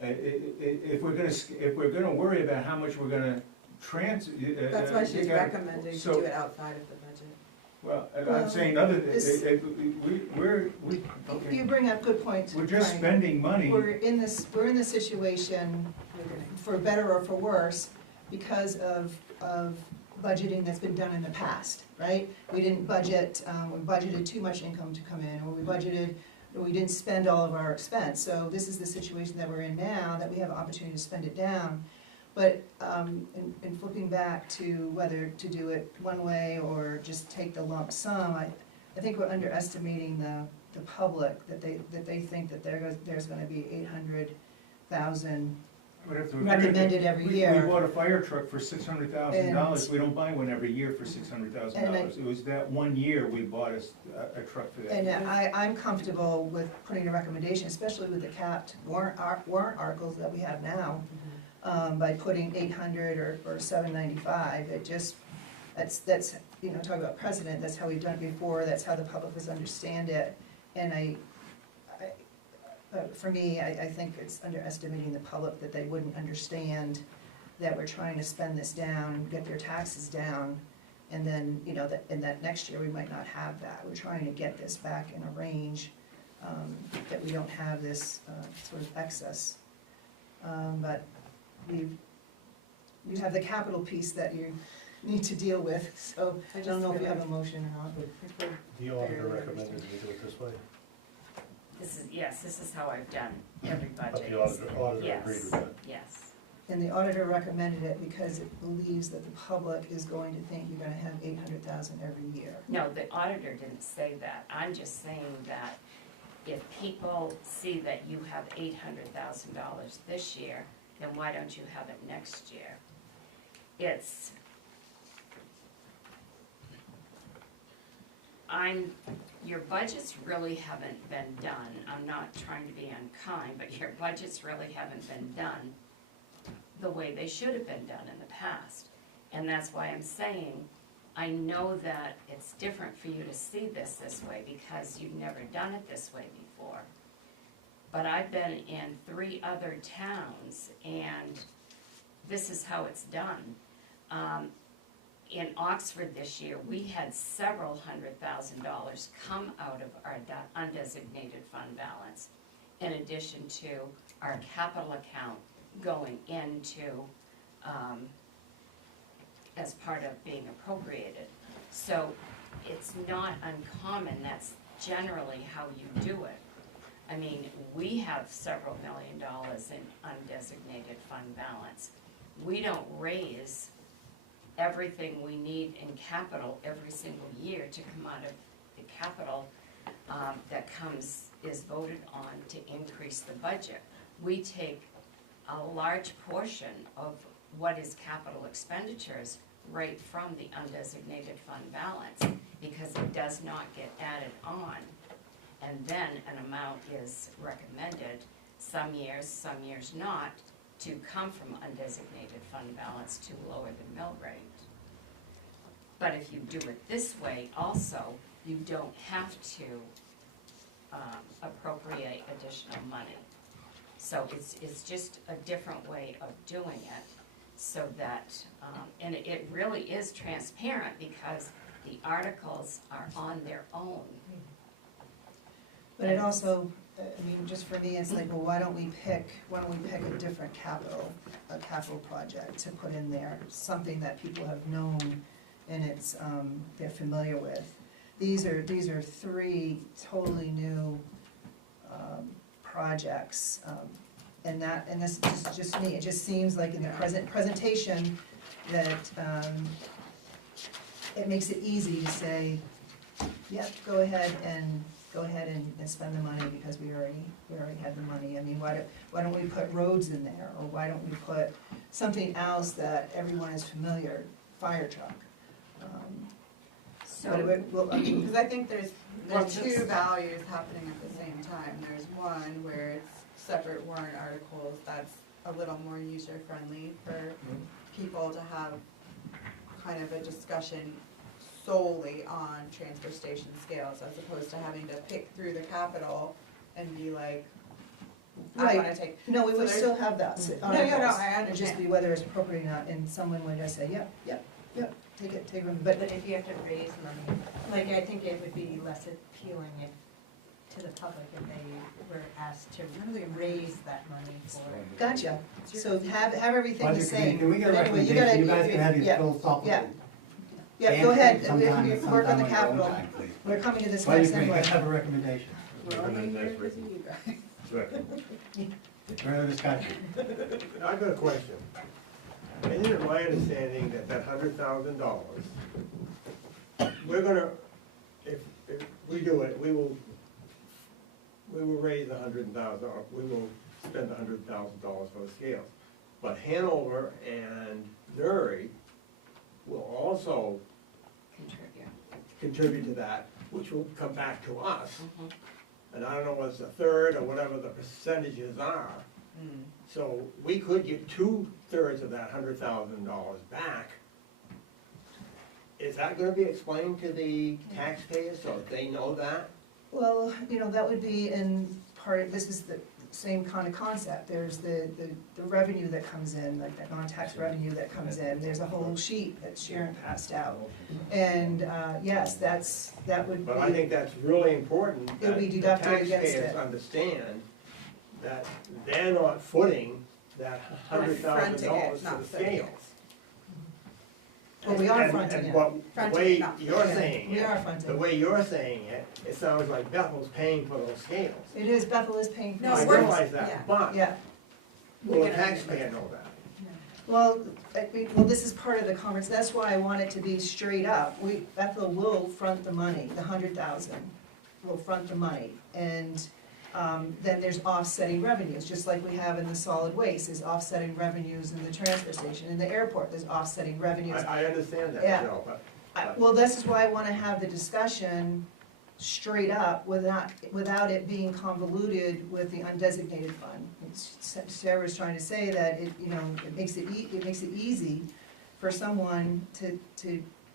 If we're gonna worry about how much we're gonna That's why she's you gotta- recommending to so- do it outside of the budget. Well, Well, I'm saying other, this- we, You bring up good points, we're just Frank. spending money. We're in this situation, for better or for worse, because of budgeting that's been done in the past, right? We didn't budget, we budgeted too much income to come in, or we didn't spend all of our expense. So this is the situation that we're in now, that we have an opportunity to spend it down. But, in flipping back to whether to do it one way or just take the lump sum, I think we're underestimating the public, that they think that there's gonna be 800,000 We'd have to agree recommended that every we year. bought a fire truck for $600,000, And- we don't buy one every year for $600,000. It was that one year we bought a truck for that. And I'm comfortable with putting a recommendation, especially with the capped warrant articles that we have now, by putting 800 or 795, that's, talk about precedent, that's how we've done it before, that's how the public does understand it. And for me, I think it's underestimating the public, that they wouldn't understand that we're trying to spend this down and get their taxes down. And then, that next year, we might not have that. We're trying to get this back in a range, that we don't have this sort of excess. But you have the capital piece that you need to deal with, so I don't know if you have a motion or not, but. The auditor recommended we do it this way, This is how I've done every but budget. the auditor agreed with that. Yes. And the auditor recommended it because it believes that the public is going to think you're gonna have 800,000 every year. No, the auditor didn't say that. I'm just saying that if people see that you have $800,000 this year, then why don't you have it next year? Your budgets really haven't been done. I'm not trying to be unkind, but your budgets really haven't been done the way they should have been done in the past. And that's why I'm saying, I know that it's different for you to see this way because you've never done it this way before. But I've been in 3 other towns and this is how it's done. In Oxford this year, we had several $100,000 come out of our undesignated fund balance, in addition to our capital account going into, as part of being appropriated. So it's not uncommon, that's generally how you do it. I mean, we have several $1 million in undesignated fund balance. We don't raise everything we need in capital every single year to come out of the capital that is voted on to increase the budget. We take a large portion of what is capital expenditures right from the undesignated fund balance, because it does not get added on. And then an amount is recommended, some years not, to come from undesignated fund balance to lower the mill rate. But if you do it this way also, you don't have to appropriate additional money. So it's just a different way of doing it, so that, and it really is transparent because the articles are on their own. But it also, I mean, just for me, it's like, well, why don't we pick a different capital project to put in there, something that people have known and it's, they're familiar with. These are three totally new projects, and this is just me, it just seems like in the presentation that it makes it easy to say, yep, go ahead and spend the money because we already have the money. I mean, why don't we put roads in there, or why don't we put something else that everyone is familiar, fire truck? So, Because I think there's Well, two just- values happening at the same time. There's one where it's separate warrant articles that's a little more user-friendly for people to have kind of a discussion solely on transfer station scales, as opposed to having to pick through the capital and be like, I wanna take. No, we So would there's- still have that. No, I It'd just be understand. whether it's appropriate or not, and someone would just say, yep, take it, but But if you have to raise money, like, I think it would be less appealing to the public if they were asked to raise that money for. gotcha. So have everything the Budget committee, same. can we get a But anyway, you gotta- recommendation? You guys can have your yeah, philosophical. Yeah, go ahead, Sometime we're working on the on your own capital, time, please. we're coming to this Budget next committee, anyway. can I have a recommendation? We're only Recommend here that's because of written. you guys. Second. Further discussion? I've got a question. Isn't it my understanding that $100,000, we're gonna, if we do it, we will raise $100,000, we will spend $100,000 for the scales. But Hanover and Newry will also contribute to that, which will come back to us. Mhm. And I don't know what's a third or whatever the percentages are. So we could get 2/3 of that $100,000 back. Is that gonna be explained to the taxpayers so that they know that? Well, that would be in part, this is the same kind of concept. There's the revenue that comes in, like the non-tax revenue that comes in. There's a whole sheet that Sharon passed out. And, yes, that would be. But I think that's really important It would be that the deducted against taxpayers it. understand that they're not footing that Fronting $100,000 it, to not the footing scales. Well, we are And- fronting and it. what- the Fronting way it, not you're footing it. saying We it, are fronting the it. way you're saying it, it sounds like Bethel's paying for those scales. It is, Bethel is paying for No, I the we're- schools. realize yeah. that, but Yeah, will the taxpayer know that? well, this is part of the conference, that's why I want it to be straight up. Bethel will front the money, the 100,000 will front the money. And then there's offsetting revenues, just like we have in the solid waste, there's offsetting revenues in the transfer station. In the airport, there's offsetting revenues. I understand that, Yeah. Joe, but Well, this is why I wanna have the discussion straight up without it being convoluted with the undesignated fund. Sarah's trying to say that it makes it easy for someone to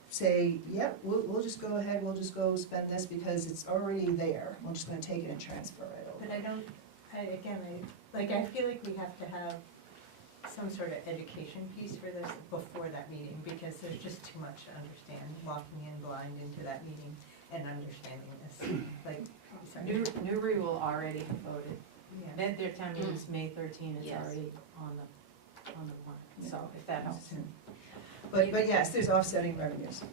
say, yep, we'll just go ahead, we'll just go spend this because it's already there. We're just gonna take it and transfer it over. But I feel like we have to have some sort of education piece for this before that meeting, because there's just too much to understand, walking in blind into that meeting and understanding this, like, sorry. Newbury will already have voted. Yeah. Their town meeting is May 13, it's Yes. already on the warrant, so if that helps. But yes, there's offsetting revenues.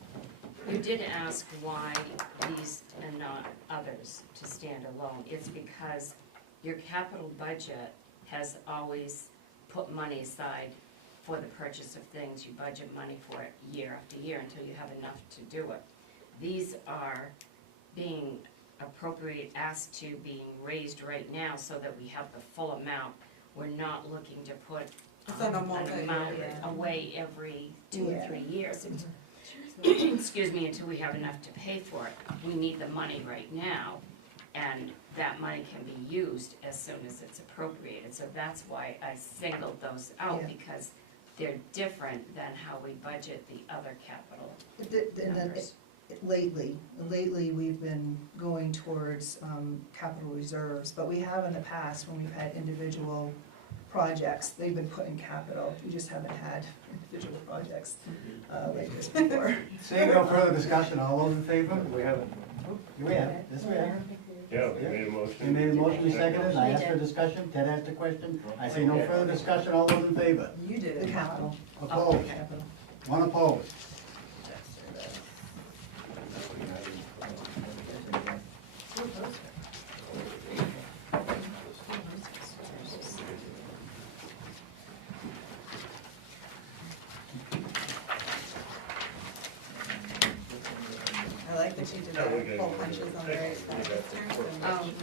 You did ask why these and not others to stand alone. It's because your capital budget has always put money aside for the purchase of things. You budget money for it year after year until you have enough to do it. These are being asked to being raised right now so that we have the full amount. We're not looking to put It's on a an multi-year, amount yeah. away every 2 or Yeah. 3 years. Excuse me, until we have enough to pay for it. We need the money right now, and that money can be used as soon as it's appropriated. So that's why I singled those out, Yeah. because they're different than how we budget the other capital And then numbers. lately, we've been going towards capital reserves, but we have in the past, when we've had individual projects, they've been put in capital. We just haven't had individual projects like this before. Seeing no further discussion, all those in favor? We haven't. We have, yes, we have. Yeah, we made a motion. You made a motion, you seconded, I asked for discussion, Ted asked a question, I see no further discussion, all those in favor? You did The it. capital. Opposed? Capital. One opposed. I like that you did Yeah, we the did. full punches on the right side this time. so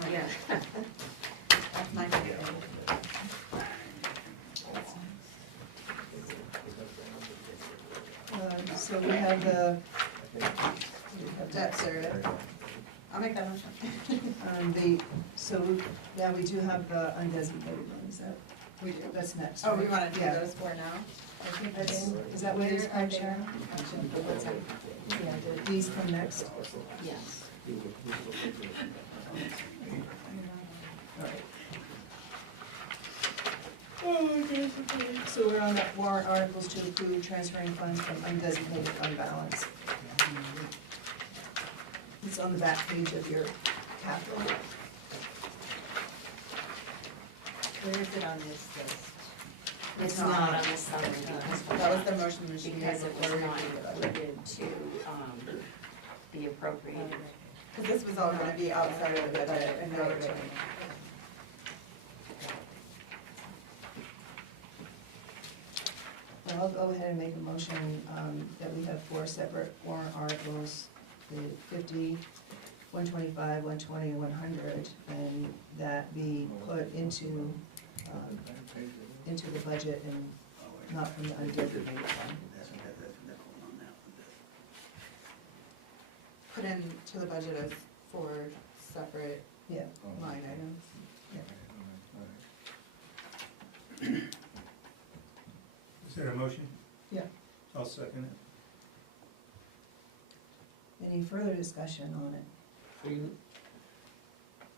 much. Yeah. That's my favorite. So we have the Debt service. I'll make that motion. yeah, we do have the undesignated ones, We do. that's next. Oh, we right? wanna do Yeah. those four now? I think that's, is that what it is, Sharon? Yeah, these come next. Yes. So we're on the warrant articles to approve transferring funds from undesignated fund balance. It's on the back page of your capital. Where is it on this list? It's not on the summary because. That was the motion that she made Because it was before we not did the budget. included to, be appropriated. Cause this was all gonna be outside of the budget and now we're doing it. Well, I'll go ahead and make a motion that we have 4 separate warrant articles, the 50, 125, 120, and 100, and that be put into the budget and not from the undesignated fund. Put into the budget as 4 separate Yeah, line items. Is there a motion? Yeah. I'll second it. any further discussion on it? So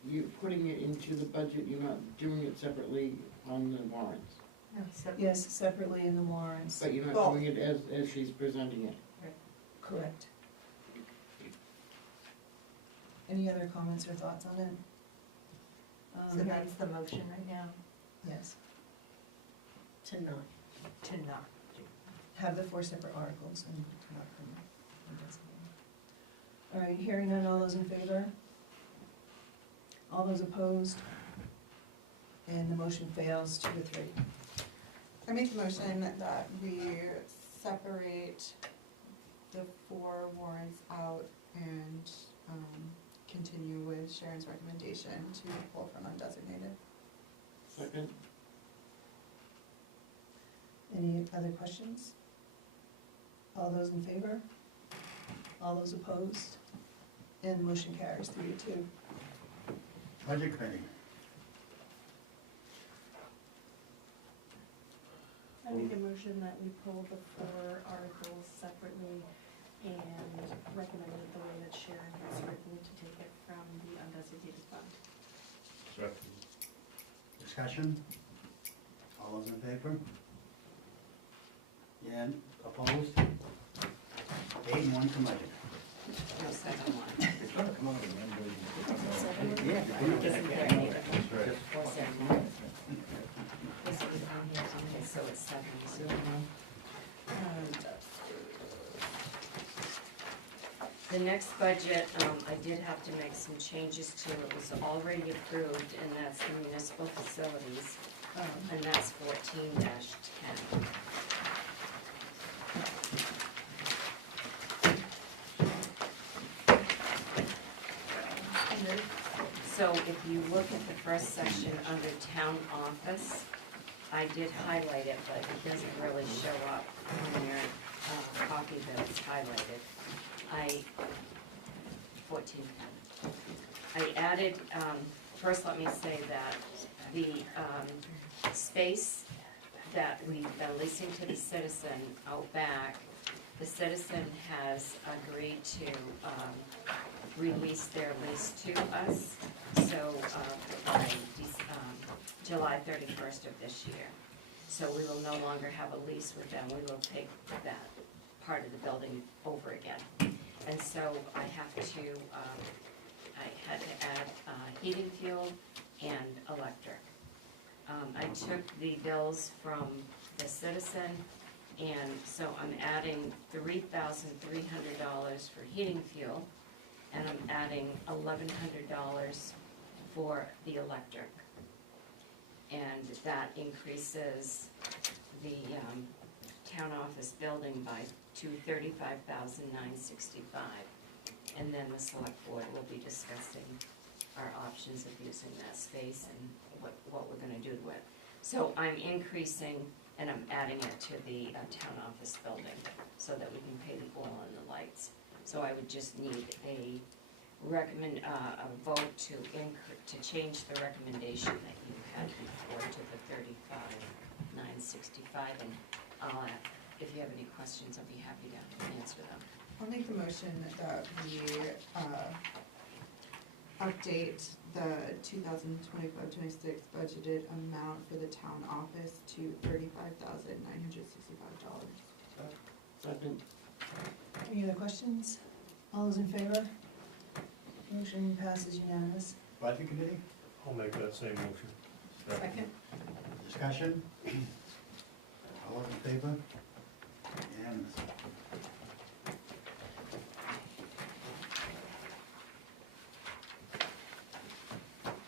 you're putting it into the budget, you're not doing it separately on the warrants, No, separate. Yes, separately in the warrants, but you're Well- not doing it as she's presenting it. correct. Any other comments or thoughts on it? So that's the motion right now, Yes, to not do. have the 4 separate articles and not from undesignated. All right, hearing none, all those in favor? All those opposed? And the motion fails 2-3. I make the motion that we separate the 4 warrants out and, continue with Sharon's recommendation to pull from undesignated. Second? Any other questions? All those in favor? All those opposed? And the motion carries 3-2. Budget committee. I make a motion that we pull the 4 articles separately and recommend it the way that Sharon has written to take it from the undesignated fund. Second. Discussion? All those in favor? Yeah, opposed? 8 and 1 from budget. No second one. It's gonna come out of the Yeah. Isn't there any other? That's right. Or second one? This is on here, okay, so it's 7, so. The next budget, I did have to make some changes to. It was already approved, and that's the municipal facilities, and that's 14-10. So if you look at the first section under town office, I did highlight it, but it doesn't really show up on your copy that it's highlighted. 1410. I added, first let me say that the space that we've been leasing to the Citizen out back, the Citizen has agreed to release their lease to us, so by July 31st of this year. So we will no longer have a lease with them, we will take that part of the building over again. And so I had to add heating fuel and electric. I took the bills from the Citizen, and so I'm adding $3,300 for heating fuel, and I'm adding $1,100 for the electric. And that increases the town office building by to $35,965. And then the select board will be discussing our options of using that space and what we're gonna do to it. So I'm increasing and I'm adding it to the town office building so that we can pay the oil and the lights. So I would just need a vote to change the recommendation that you had before to the $35,965, and if you have any questions, I'll be happy to answer them. I'll make the motion that we update the 2025-26 budgeted amount for the town office to $35,965. Second. Any other questions? All those in favor? Motion passes unanimous. Budget committee, I'll make that same motion. Second. discussion? All those in favor? Unanimous.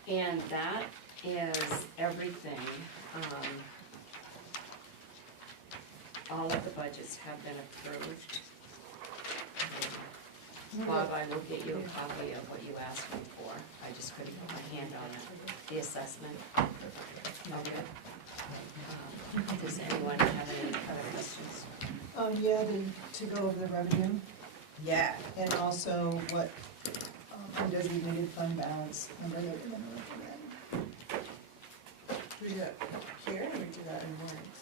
And that is everything. All of the budgets have been approved. Bob, I will get you a copy of what you asked me for. I just couldn't put my hand on it. The assessment. Okay. Does anyone have any other questions? Yeah, to go over the revenue, Yeah. and also what undesignated fund balance number they're gonna recommend. Do we do that here, or we do that in warrants?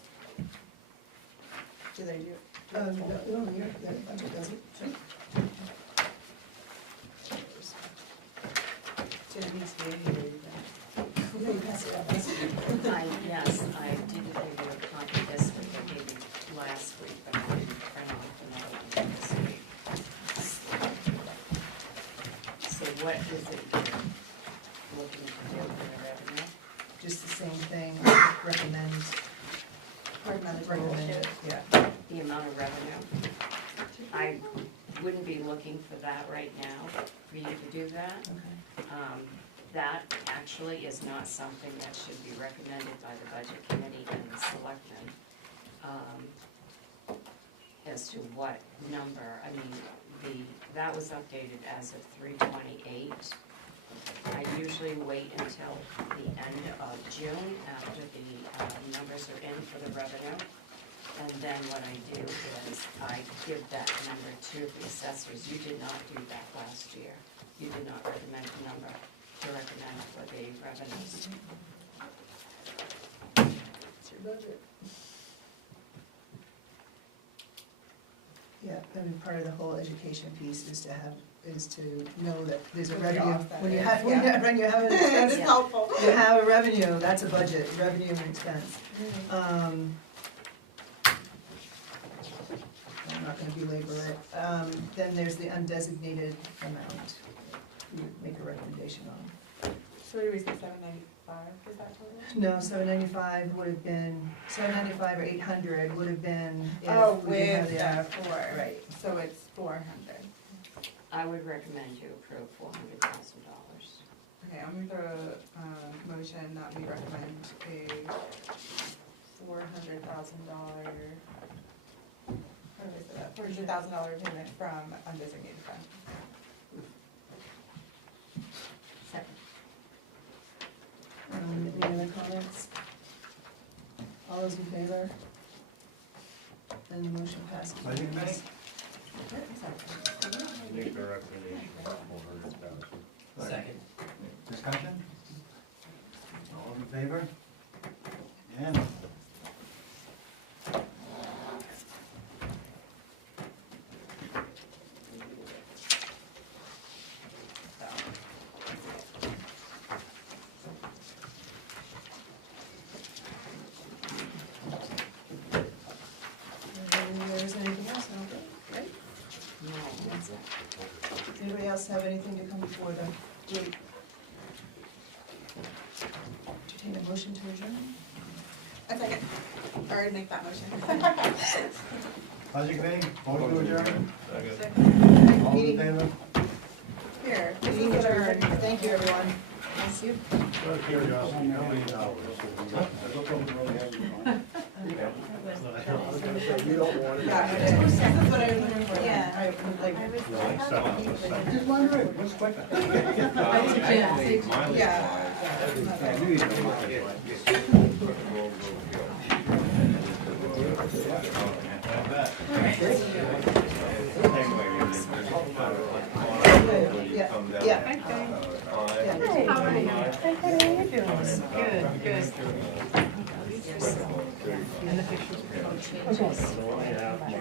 Do they do it? No, here, yeah, budget does it, sure. Did it need to be in here? Yeah, you pass it out, pass it out. Yes, I did give you a copy this week, I gave you last week, but I didn't print off another one this week. So what is it you're looking to do for the revenue? Just the same thing, recommend, yeah. The amount of revenue? I wouldn't be looking for that right now, for you to do that. Okay. That actually is not something that should be recommended by the budget committee and the selectmen. As to what number, I mean, that was updated as of 3/28. I usually wait until the end of June after the numbers are in for the revenue. And then what I do is I give that number to the assessors. You did not do that last year. You did not recommend a number to recommend for the revenues. It's your budget. Yeah, I mean, part of the whole education piece is to know that there's a What the revenue. offset When you is, have, yeah. when you have an That expense, is helpful. you have a revenue, that's a budget, revenue and expense. I'm not gonna belabor it. Then there's the undesignated amount you make a recommendation on. So what do we say, 795, is that total? No, 795 would have been, 795 or 800 would have been if Oh, we didn't have with the. the 4. Right. So it's 400. I would recommend you approve $400,000. Okay, I'm gonna throw a motion that we recommend a $400,000 payment from undesignated fund. Second. Any other comments? All those in favor? Then the motion passes. Budget committee? Make the recommendation of 400,000. Second. Discussion? All in favor? Unanimous. There's anything else, no, right? No, that's it. Does anybody else have anything to come before the group? Entertain a motion to adjourn? A second, or make that motion. Budget committee, motion to adjourn? All in Meeting- favor? Here, this Meeting is adjourned. adjourned. Thank you, everyone. Thank you. Out of curiosity, how many hours? I was gonna say, you don't want it. Yeah, this is what I was looking for. Yeah. I like, I was, Well, except for the second. Just wondering, what's quicker? yeah. Yeah, yeah. How are you? Good, good. And the pictures. Yeah.